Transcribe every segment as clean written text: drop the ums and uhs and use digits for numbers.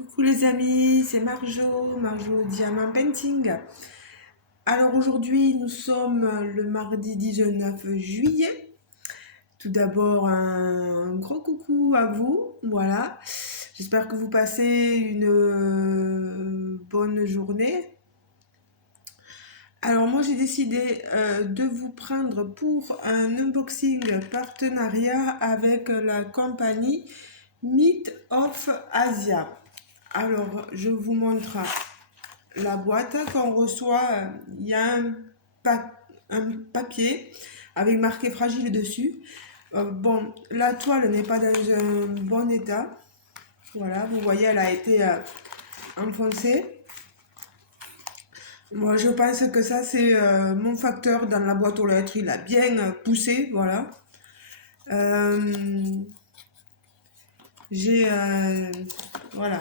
Coucou les amis, c'est Marjo Diamant Painting. Alors aujourd'hui nous sommes le mardi 19 juillet. Tout d'abord un gros coucou à vous, voilà. J'espère que vous passez une bonne journée. Alors moi j'ai décidé de vous prendre pour un unboxing partenariat avec la compagnie Myth of Asia. Alors, je vous montre la boîte qu'on reçoit. Il y a un papier avec marqué fragile dessus. Bon, la toile n'est pas dans un bon état. Voilà, vous voyez, elle a été enfoncée. Moi, je pense que ça, c'est mon facteur dans la boîte aux lettres. Il a bien poussé, voilà. J'ai, voilà,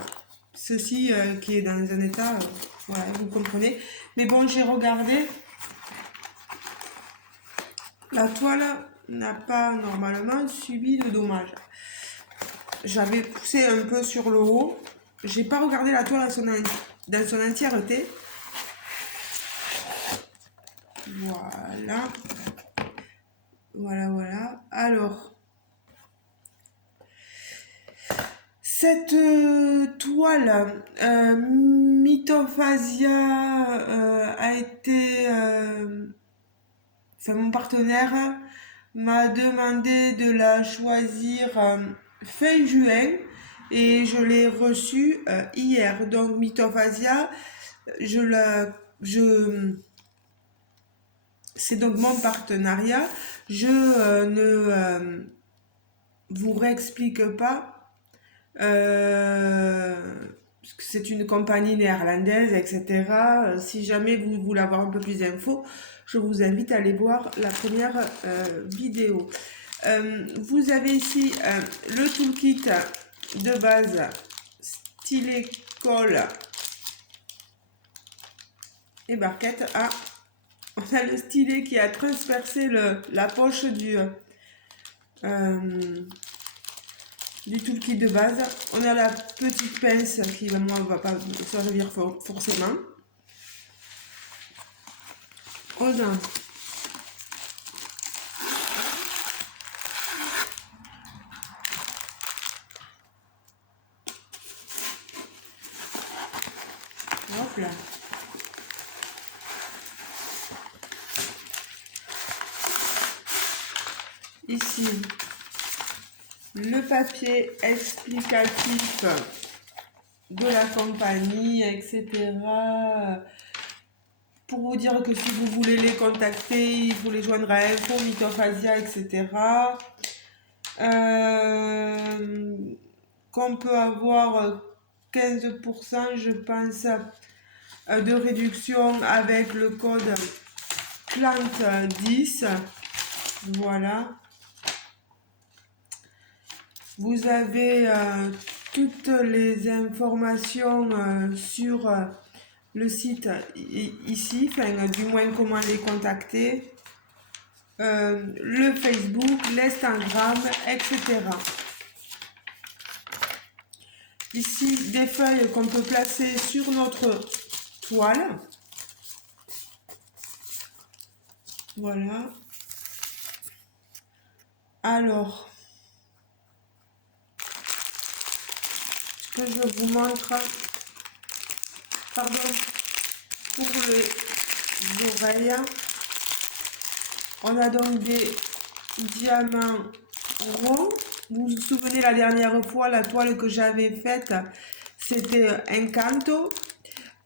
ceci qui est dans un état, voilà, vous comprenez. Mais bon, j'ai regardé, la toile n'a pas normalement subi de dommages. J'avais poussé un peu sur le haut, j'ai pas regardé la toile dans son entièreté. Voilà, voilà. Alors, cette toile Mythophasia a été... mon partenaire m'a demandé de la choisir fin juin et je l'ai reçue hier. Donc Mythophasia, c'est donc mon partenariat. Je ne vous réexplique pas. Parce que c'est une compagnie néerlandaise, etc. Si jamais vous voulez avoir un peu plus d'infos, je vous invite à aller voir la première vidéo. Vous avez ici le toolkit de base, stylet, colle et barquette. Ah, on a le stylet qui a transpercé la poche du toolkit de base. On a la petite pince qui, moi, va pas servir forcément. On a hop là. Ici, le papier explicatif de la compagnie, etc. Pour vous dire que si vous voulez les contacter, il faut les joindre à info, Mythophasia, etc. Qu'on peut avoir 15%, je pense, de réduction avec le code Plante10. Voilà. Vous avez toutes les informations sur le site ici, enfin, du moins comment les contacter, le Facebook, l'Instagram, etc. Ici, des feuilles qu'on peut placer sur notre toile. Voilà. Alors, ce que je vous montre, pardon, pour les oreilles, on a donc des diamants ronds. Vous vous souvenez la dernière fois, la toile que j'avais faite, c'était un canto.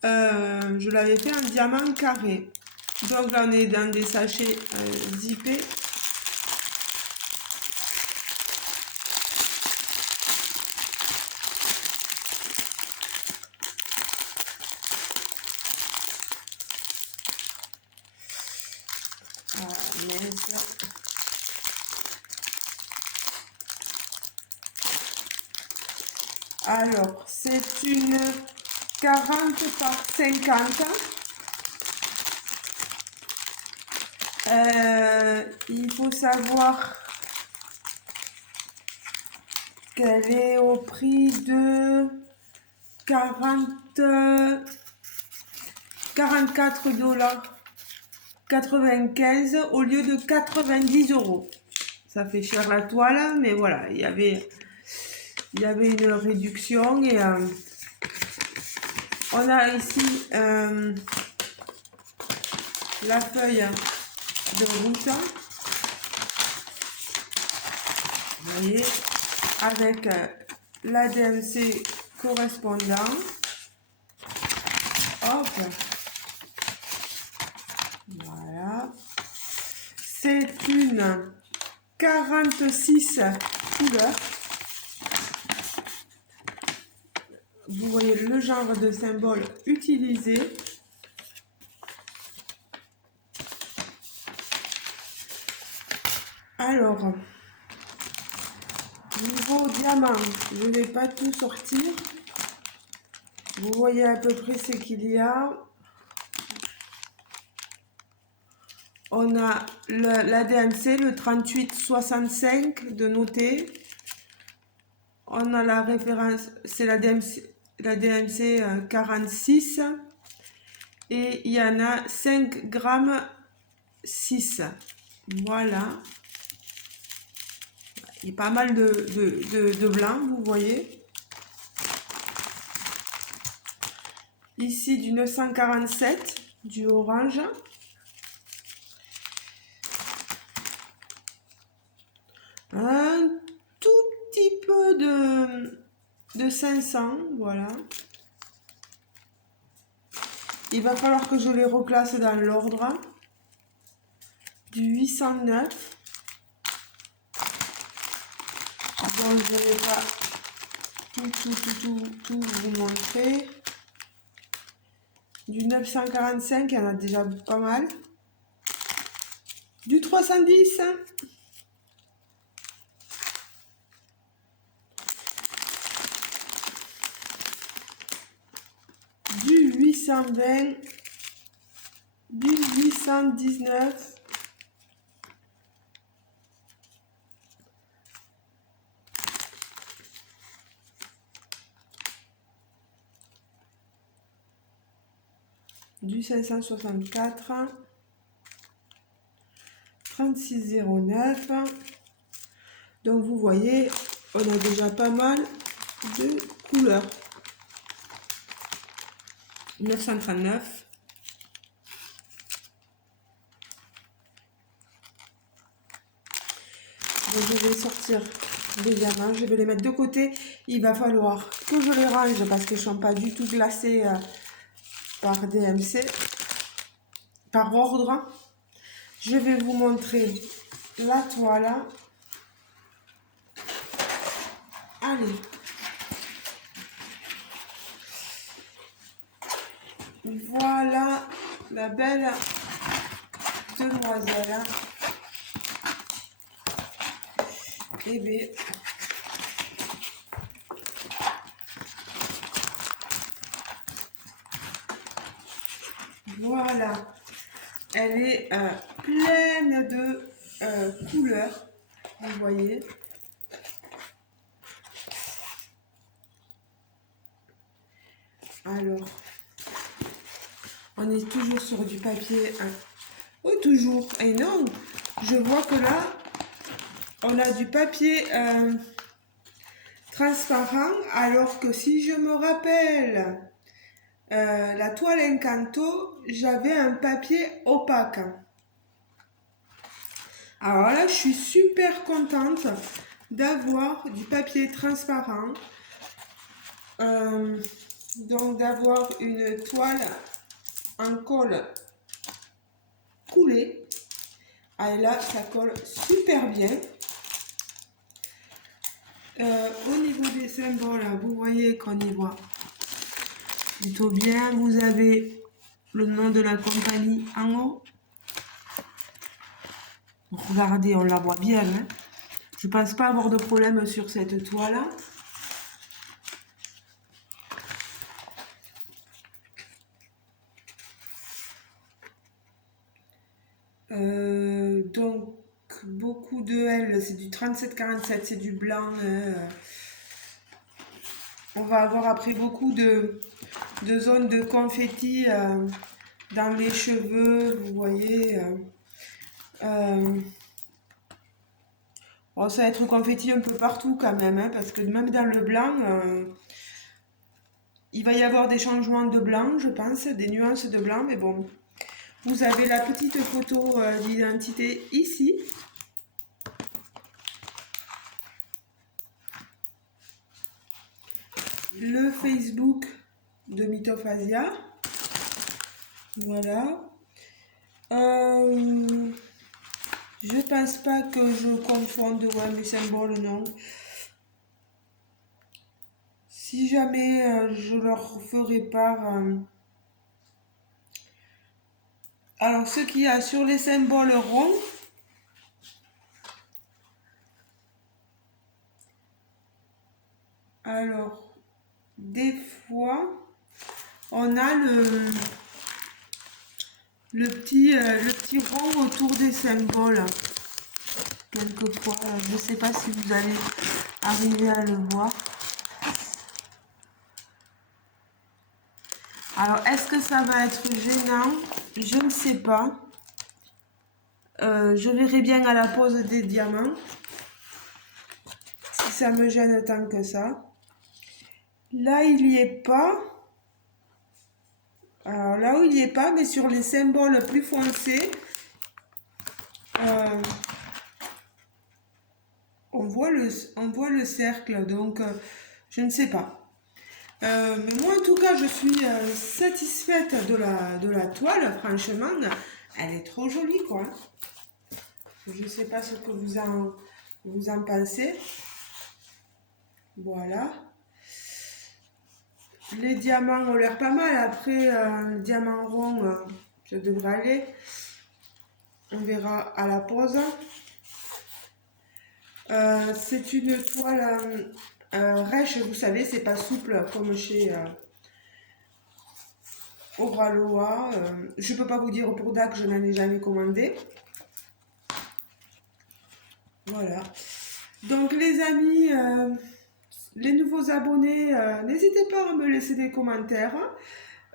Je l'avais fait en diamant carré. Donc là, on est dans des sachets zippés. Alors, c'est une 40 par 50. Il faut savoir qu'elle est au prix de 44,95 $ au lieu de 90 €. Ça fait cher la toile, mais voilà, il y avait une réduction et on a ici la feuille de route, vous voyez, avec la DMC correspondant. Hop, voilà. C'est une 46 couleurs. Vous voyez le genre de symbole utilisé. Alors, niveau diamant, je ne vais pas tout sortir. Vous voyez à peu près ce qu'il y a. On a la DMC, le 3865 de noter. On a la référence, c'est la DMC 46. Et il y en a 5 grammes 6. Voilà. Il y a pas mal de blanc, vous voyez. Ici du 947, du orange. Un tout petit peu de 500, voilà. Il va falloir que je les reclasse dans l'ordre. Du 809. Bon, je ne vais pas tout vous montrer. Du 945, il y en a déjà pas mal. Du 310. Du 820. Du 819. Du 564, 3609. Donc vous voyez, on a déjà pas mal de couleurs. 939. Donc je vais sortir les diamants, je vais les mettre de côté. Il va falloir que je les range parce qu'ils ne sont pas du tout glacés par DMC, par ordre. Je vais vous montrer la toile. Allez. Voilà la belle demoiselle. Et bien, voilà, elle est pleine de couleurs, vous voyez. Alors, on est toujours sur du papier. Oui, toujours. Et non, je vois que là, on a du papier transparent, alors que si je me rappelle, la toile Encanto, j'avais un papier opaque. Alors là, je suis super contente d'avoir du papier transparent. Donc d'avoir une toile en colle coulée. Et là, ça colle super bien. Au niveau des symboles, vous voyez qu'on y voit plutôt bien. Vous avez le nom de la compagnie en haut. Regardez, on la voit bien. Hein. Je ne pense pas avoir de problème sur cette toile. Donc, beaucoup de L, c'est du 37-47, c'est du blanc. on va avoir après beaucoup de zones de confetti dans les cheveux, vous voyez. Bon, ça va être confetti un peu partout quand même, hein, parce que même dans le blanc, il va y avoir des changements de blanc, je pense, des nuances de blanc, mais bon. Vous avez la petite photo d'identité ici. Le Facebook de Mythophasia. Voilà. Je pense pas que je confonde mes symboles, non. Si jamais je leur ferai part. Alors, ce qu'il y a sur les symboles ronds, alors, des fois, on a le petit rond autour des symboles. Quelquefois, je ne sais pas si vous allez arriver à le voir. Alors, est-ce que ça va être gênant? Je ne sais pas. Je verrai bien à la pose des diamants. Si ça me gêne tant que ça. Là, il n'y est pas. Alors là où il n'y est pas, mais sur les symboles plus foncés, on voit le cercle. Donc, je ne sais pas. Mais moi, en tout cas, je suis satisfaite de la toile. Franchement, elle est trop jolie, quoi. Je ne sais pas ce que vous en pensez. Voilà. Les diamants ont l'air pas mal. Après, le diamant rond, ça devrait aller. On verra à la pose. C'est une toile rêche, vous savez, c'est pas souple comme chez Oraloa. Je peux pas vous dire pour DAC, je n'en ai jamais commandé. Voilà. Donc les amis, les nouveaux abonnés, n'hésitez pas à me laisser des commentaires.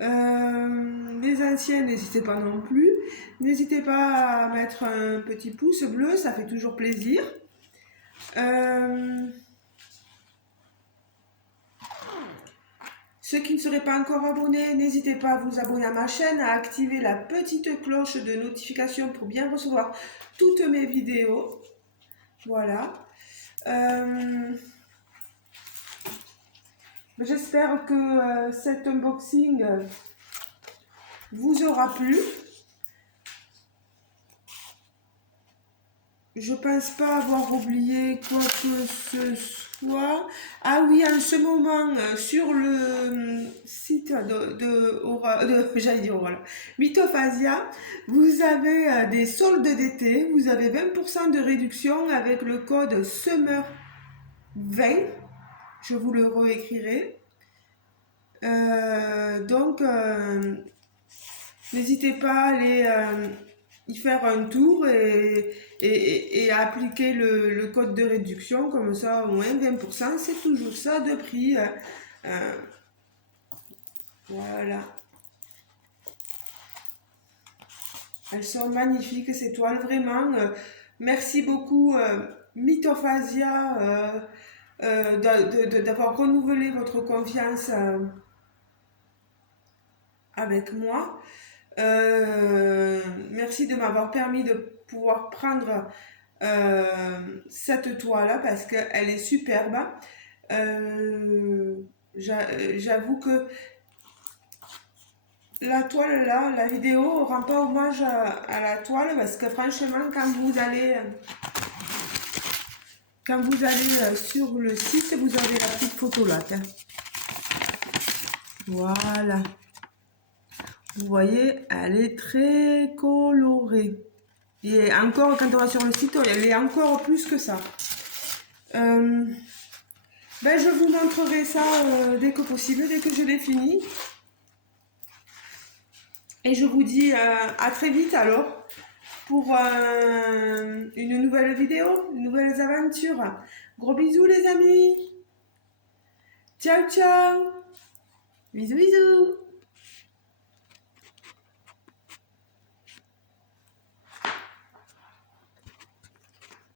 Les anciens, n'hésitez pas non plus. N'hésitez pas à mettre un petit pouce bleu, ça fait toujours plaisir. Ceux qui ne seraient pas encore abonnés, n'hésitez pas à vous abonner à ma chaîne, à activer la petite cloche de notification pour bien recevoir toutes mes vidéos. Voilà. J'espère que cet unboxing vous aura plu. Je pense pas avoir oublié quoi que ce soit. Ah oui, en ce moment, sur le site j'allais dire voilà, Mythophasia, vous avez des soldes d'été. Vous avez 20% de réduction avec le code SUMMER20. Je vous le réécrirai. Donc, n'hésitez pas à aller y faire un tour et à appliquer le code de réduction, comme ça au moins 20%, c'est toujours ça de prix. Voilà. Elles sont magnifiques ces toiles, vraiment. Merci beaucoup Mythophasia d'avoir renouvelé votre confiance avec moi. Merci de m'avoir permis de pouvoir prendre cette toile parce qu'elle est superbe. J'avoue que la toile là, la vidéo rend pas hommage à la toile parce que franchement quand vous allez sur le site, vous avez la petite photo là. Voilà. Vous voyez, elle est très colorée. Et encore, quand on va sur le site, elle est encore plus que ça. Je vous montrerai ça dès que possible, dès que je l'ai fini. Et je vous dis à très vite alors pour une nouvelle vidéo, de nouvelles aventures. Gros bisous les amis! Ciao, ciao. Bisous, bisous.